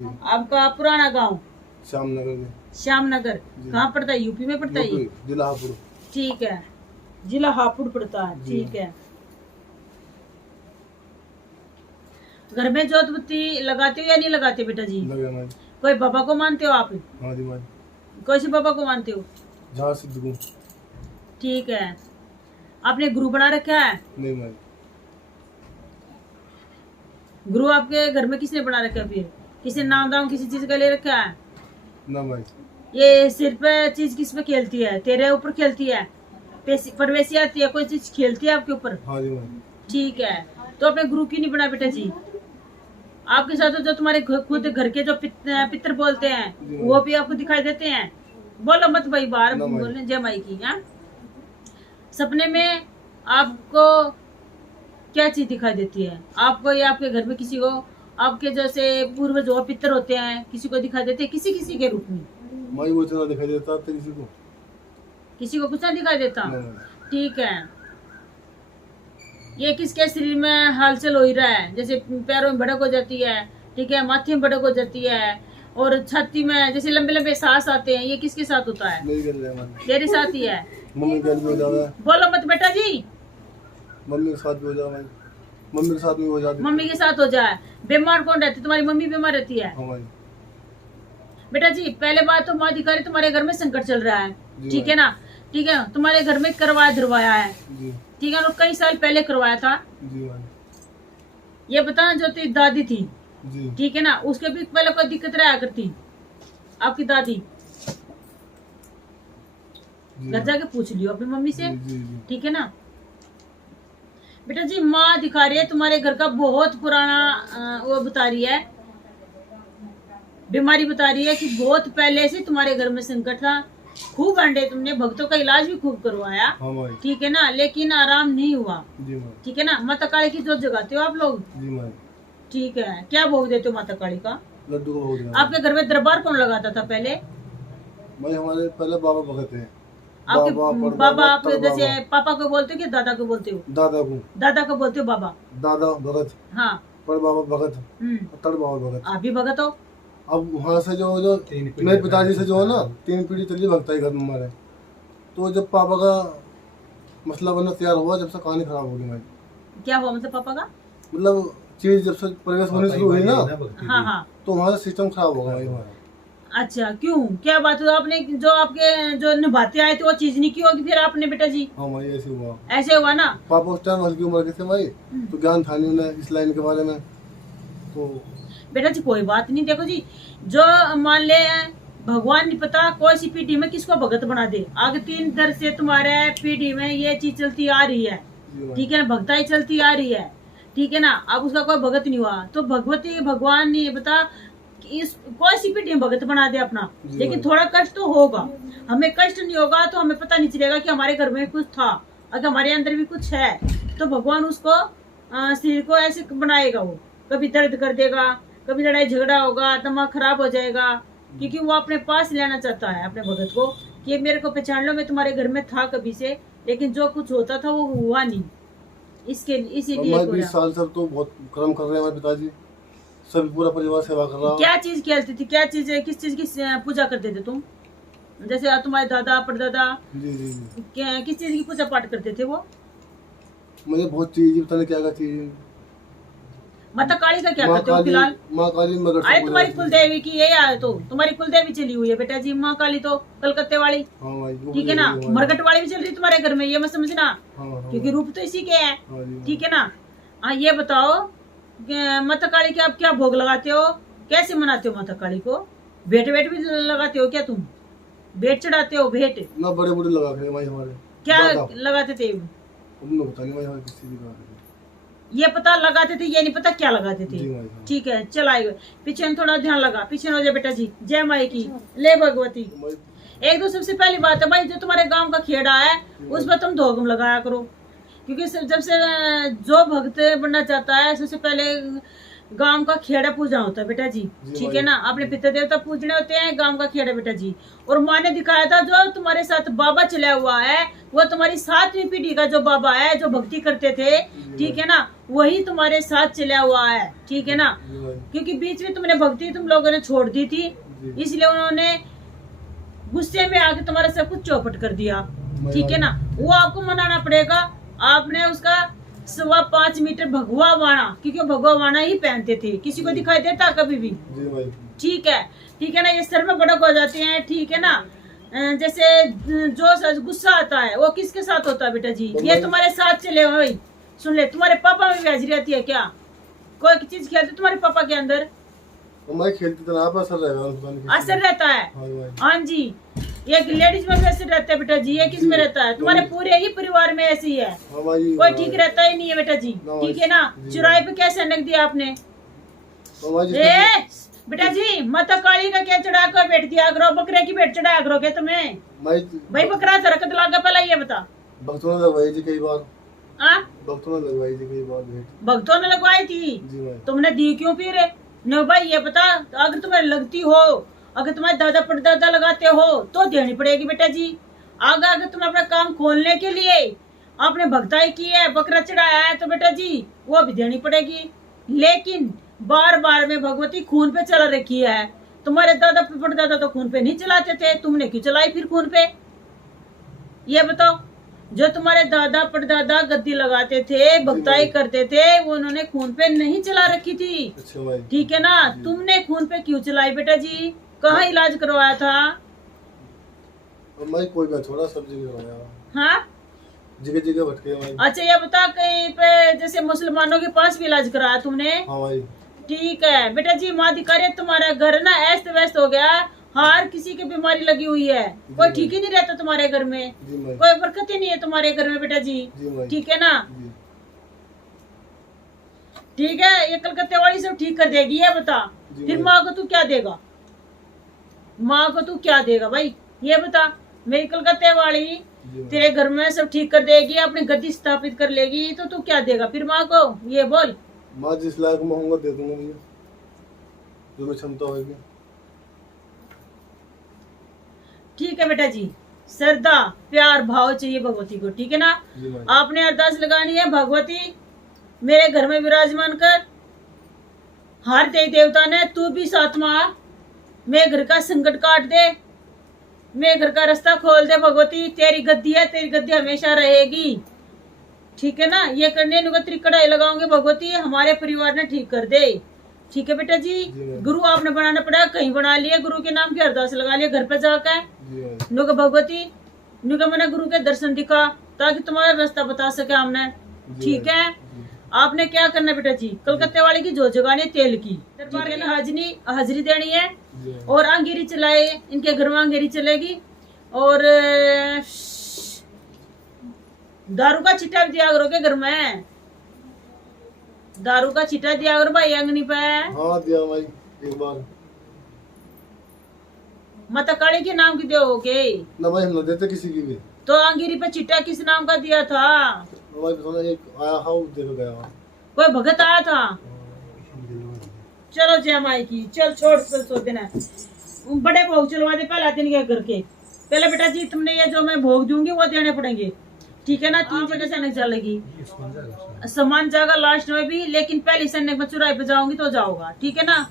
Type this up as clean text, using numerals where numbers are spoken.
आपका पुराना गांव श्यामनगर में। श्यामनगर कहाँ पड़ता है? यूपी में पड़ता है ये? जिला हापुड़। ठीक है, जिला हापुड़ पड़ता है। ठीक है। घर में जोत बत्ती लगाते हो या नहीं लगाते बेटा जी? लगे। कोई बाबा को मानते हो आप? हाँ जी माँ। कौन से बाबा को मानते हो? जहाँ सिद्ध को। ठीक है। आपने गुरु बना रखा है? नहीं माँ। गुरु आपके घर में किसने बना रखा है? फिर किसी नाम दाम किसी चीज का ले रखा है? ना भाई। ये सिर पे चीज किस पे खेलती है? तेरे ऊपर खेलती है? परवेसी आती है? कोई चीज खेलती है आपके ऊपर? हाँ जी माँ। ठीक है। तो अपने गुरु क्यों नहीं बना बेटा जी? आपके साथ जो तुम्हारे खुद घर के जो पितर बोलते हैं वो भी आपको दिखाई देते हैं? बोलो मत भाई, बाहर बोलने जय माई की। हाँ, सपने में आपको क्या चीज दिखाई देती है? आपको या आपके घर में किसी को, आपके जैसे पूर्वज और पितर होते हैं, किसी को दिखाई देते हैं? किसी किसी के रूप में? माई वो इतना दिखाई देता था किसी को कुछ ना दिखाई देता। ठीक है। ये किसके शरीर में हलचल हो ही रहा है? जैसे पैरों में भड़क हो जाती है, ठीक है, माथे में भड़क हो जाती है, और छाती में जैसे लंबे लंबे सांस आते हैं, ये किसके साथ होता है? तेरे साथ ही है। मम्मी के साथ भी हो जाता है। बोलो मत बेटा जी। मम्मी के साथ भी हो जाता है। मम्मी के साथ भी हो जाती है। मम्मी के साथ हो जाए। बीमार कौन रहती? तुम्हारी मम्मी बीमार रहती है? हाँ भाई। बेटा जी पहले बात तो माँ अधिकारी तुम्हारे घर में संकट चल रहा है, ठीक है ना? ठीक है, तुम्हारे घर में करवाया धरवाया है, ठीक है ना? कई साल पहले करवाया था। ये बता, जो तेरी दादी थी, ठीक है ना, उसके भी पहले कोई दिक्कत रहा करती? आपकी दादी घर जाके पूछ लियो अपनी मम्मी से, ठीक है ना? बेटा जी माँ दिखा रही है तुम्हारे घर का बहुत पुराना वो बता रही है, बीमारी बता रही है कि बहुत पहले से तुम्हारे घर में संकट था। खूब अंडे, तुमने भक्तों का इलाज भी खूब करवाया, ठीक है ना, लेकिन आराम नहीं हुआ, ठीक है ना? माता काली की जोत जगाते हो आप लोग? ठीक है। क्या भोग देते हो माता काली का? लड्डू का भोग। आपके घर में दरबार कौन लगाता था पहले? भाई हमारे पहले बाबा भगत हैं। आपके बाबा आप जैसे पापा को बोलते हो कि दादा को बोलते हो? दादा को। दादा को बोलते हो बाबा? दादा भगत। हाँ। पर बाबा भगत। तड़ बाबा भगत। आप भी भगत हो? अब वहाँ से जो मेरे पिताजी से जो है ना 3 पीढ़ी चली भगता ही घर में हमारे। तो जब पापा का मसला बनना तैयार हुआ, जब से कहानी खराब हो गई भाई। क्या हुआ मतलब पापा का? मतलब चीज जब से प्रवेश होनी शुरू हुई ना, हाँ हाँ, तो वहाँ से सिस्टम खराब हो गया भाई हमारा। अच्छा, क्यों? क्या बात है? आपने जो आपके जो निभाते आए थे वो चीज नहीं की होगी फिर आपने बेटा जी? हाँ भाई ऐसे हुआ। ऐसे हुआ ना? पापा उस टाइम हल्की उम्र के थे भाई, तो ज्ञान था नहीं उन्हें इस लाइन के बारे में। तो बेटा जी कोई बात नहीं, देखो जी, जो मान ले भगवान नहीं पता कोई सी पीढ़ी में किसको भगत बना दे। आगे 3 दर से तुम्हारे पीढ़ी में ये चीज चलती आ रही है, ठीक है ना? भक्ताई चलती आ रही है, ठीक है ना? अब उसका कोई भगत नहीं हुआ तो भगवती भगवान नहीं बता इस कोई सी पीढ़ी में भगत बना दे अपना। लेकिन थोड़ा कष्ट तो होगा, हमें कष्ट नहीं होगा तो हमें पता नहीं चलेगा कि हमारे घर में कुछ था। अगर हमारे अंदर भी कुछ है तो भगवान उसको शरीर को ऐसे बनाएगा, वो कभी दर्द कर देगा, कभी लड़ाई झगड़ा होगा, दिमाग खराब हो जाएगा, क्योंकि वो अपने पास लेना चाहता है अपने भगत को कि मेरे को पहचान लो, मैं तुम्हारे घर में था कभी से, लेकिन जो कुछ होता था वो हुआ नहीं। इसके इसीलिए 20 साल से तो बहुत कर्म कर रहे हैं हमारे पिताजी, सभी पूरा परिवार सेवा कर रहा है। क्या चीज खेलती थी? क्या चीज, किस चीज की पूजा करते थे तुम? जैसे तुम्हारे दादा परदादा किस चीज की पूजा पाठ करते थे वो? मुझे बहुत चीज पता नहीं क्या क्या चीज। माता काली का क्या करते हो फिलहाल? माँ काली मगर अरे तुम्हारी कुल देवी की यही आए तो तुम्हारी कुल देवी चली हुई है बेटा जी, माँ काली तो कलकत्ते वाली, ठीक है ना? मरकट वाली भी चल रही तुम्हारे घर में, ये मत समझना, क्योंकि रूप तो इसी के है, ठीक है ना? हाँ, ये बताओ माता काली के आप क्या भोग लगाते हो? कैसे मनाते हो माता काली को? भेंट वेट भी लगाते हो क्या तुम? भेंट चढ़ाते हो? भेंट ना बड़े बड़े लगा के भाई हमारे। क्या लगाते थे? पता नहीं भाई हमारे किसी भी ये पता लगाते थे, ये नहीं पता क्या लगाते थे, ठीक है? चल आएगा पीछे थोड़ा ध्यान लगा, पीछे हो जाए बेटा जी। जय माई की, ले भगवती। एक तो सबसे पहली बात है भाई, जो तुम्हारे गांव का खेड़ा है उस पर तुम धोगम लगाया करो, क्योंकि जब से जो भक्त बनना चाहता है सबसे पहले गांव का खेड़ा पूजा होता है बेटा जी, जी ठीक भाई। है ना। अपने पिता देवता पूजने होते हैं, गांव का खेड़ा बेटा जी। और माँ ने दिखाया था जो तुम्हारे साथ बाबा चला हुआ है वो तुम्हारी 7वीं पीढ़ी का जो बाबा है जो भक्ति करते थे, ठीक है ना, वही तुम्हारे साथ चला हुआ है, ठीक है ना। जी भाई। क्योंकि बीच में तुमने भक्ति तुम लोगों ने छोड़ दी थी, जी। इसलिए उन्होंने गुस्से में आके तुम्हारा सब कुछ चौपट कर दिया, ठीक है ना। वो आपको मनाना पड़ेगा। आपने उसका 5.25 मीटर भगवा वाणा, क्योंकि वो भगवा वाणा ही पहनते थे, किसी को दिखाई देता कभी भी, जी भाई। ठीक है ना। ये सर में भड़क हो जाते हैं, ठीक है ना। जैसे जो गुस्सा आता है वो किसके साथ होता है बेटा जी, ये तुम्हारे साथ चले हो भाई। सुन ले, तुम्हारे पापा में भी हाजिरी आती है क्या? कोई चीज खेलते तुम्हारे पापा के अंदर मैं खेलती तो ना पर असर रहेगा, असर रहता है। हाँ जी, एक लेडीज में भी असर रहता है बेटा जी, ये किस में रहता है? तुम्हारे पूरे ही परिवार में ऐसी है, कोई ठीक रहता ही नहीं है बेटा जी, ठीक है ना। चुराई पे कैसे नक दिया आपने? बेटा जी मत काली का क्या चढ़ा कर बैठ दिया करो, बकरे की भेंट चढ़ाया करो क्या तुम्हें? भाई बकरा तरकत लागा पहला ये बता। भक्तों ने लगवाई थी कई बार, भक्तों ने लगवाई थी, तुमने दी क्यों फिर? न भाई ये बता, अगर तुम्हें लगती हो, अगर तुम्हारे दादा परदादा लगाते हो तो देनी पड़ेगी बेटा जी। अगर तुम अपना काम खोलने के लिए आपने भक्ताई की है, बकरा चढ़ाया है, तो बेटा जी वो भी देनी पड़ेगी। लेकिन बार बार में भगवती खून पे चला रखी है। तुम्हारे दादा परदादा तो खून पे नहीं चलाते थे, तुमने क्यों चलाई फिर खून पे? ये बताओ। जो तुम्हारे दादा परदादा गद्दी लगाते थे, भक्ताई करते थे, वो उन्होंने खून पे नहीं चला रखी थी, ठीक है ना। तुमने खून पे क्यों चलाई बेटा जी? कहाँ इलाज करवाया था? मैं कोई बात थोड़ा सब्जी करवाया। हाँ, जगह जगह भटके। अच्छा ये बता, कहीं पे जैसे मुसलमानों के पास भी इलाज कराया तुमने? हाँ भाई। ठीक है बेटा जी, माँ दिखा रही है तुम्हारा घर ना ऐस्त व्यस्त हो गया, हर किसी की बीमारी लगी हुई है, कोई ठीक ही नहीं रहता तुम्हारे घर में, कोई बरकत ही नहीं है तुम्हारे घर में बेटा जी, ठीक है ना। ठीक है, ये कलकत्ते वाली सब ठीक कर देगी, ये बता। फिर माँ को तू क्या देगा? माँ को तू क्या देगा भाई, ये बता। मेरी कलकत्ते वाली तेरे घर में सब ठीक कर देगी, अपनी गद्दी स्थापित कर लेगी, तो तू क्या देगा फिर माँ को, ये बोल। माँ जिस लायक मैं होऊंगा दे दूंगा भैया, जो मेरी क्षमता होगी। ठीक है बेटा जी, श्रद्धा प्यार भाव चाहिए भगवती को, ठीक है ना। आपने अरदास लगानी है, भगवती मेरे घर में विराजमान कर, हर देवी देवता ने तू भी साथ में आ, मेरे घर का संकट काट दे, मेरे घर का रास्ता खोल दे भगवती। तेरी गद्दी है, तेरी गद्दी हमेशा रहेगी, ठीक है ना। ये करने नुगत्री कढ़ाई लगाओगे भगवती, हमारे परिवार ने ठीक कर दे, ठीक है बेटा जी। गुरु आपने बनाना पड़ा, कहीं बना लिया, गुरु के नाम की अरदास लगा लिया घर पे जाकर, नुग भगवती नुग मैंने गुरु के दर्शन दिखा ताकि तुम्हारा रास्ता बता सके हमने, ठीक है। आपने क्या करना बेटा जी, कलकत्ते वाले की जो जगानी तेल की दरबार में हाजिरी देनी है, और अंगेरी चलाए, इनके घर में अंगेरी चलेगी, और दारू का छिट्टा भी दिया करो के घर में, दारू का छिट्टा दिया करो भाई अंगनी पे। हाँ दिया भाई एक बार। माता काली के नाम की दोगे ना भाई, हम न देते किसी की भी। तो अंगेरी पे चिट्टा किस नाम का दिया था? भाई एक आया हाँ देखो गया, कोई भगत आया था। चलो जय माई की, चल छोड़ सो देना, बड़े भोग चलवा दे पहला दिन के घर के। पहले बेटा जी तुमने ये जो मैं भोग दूंगी वो देने पड़ेंगे, ठीक है ना। 3 जगह से नहीं चलेगी, सामान जाएगा लास्ट में भी, लेकिन पहली सन्ने में चुराई पे जाऊंगी तो जाओगा, ठीक है ना।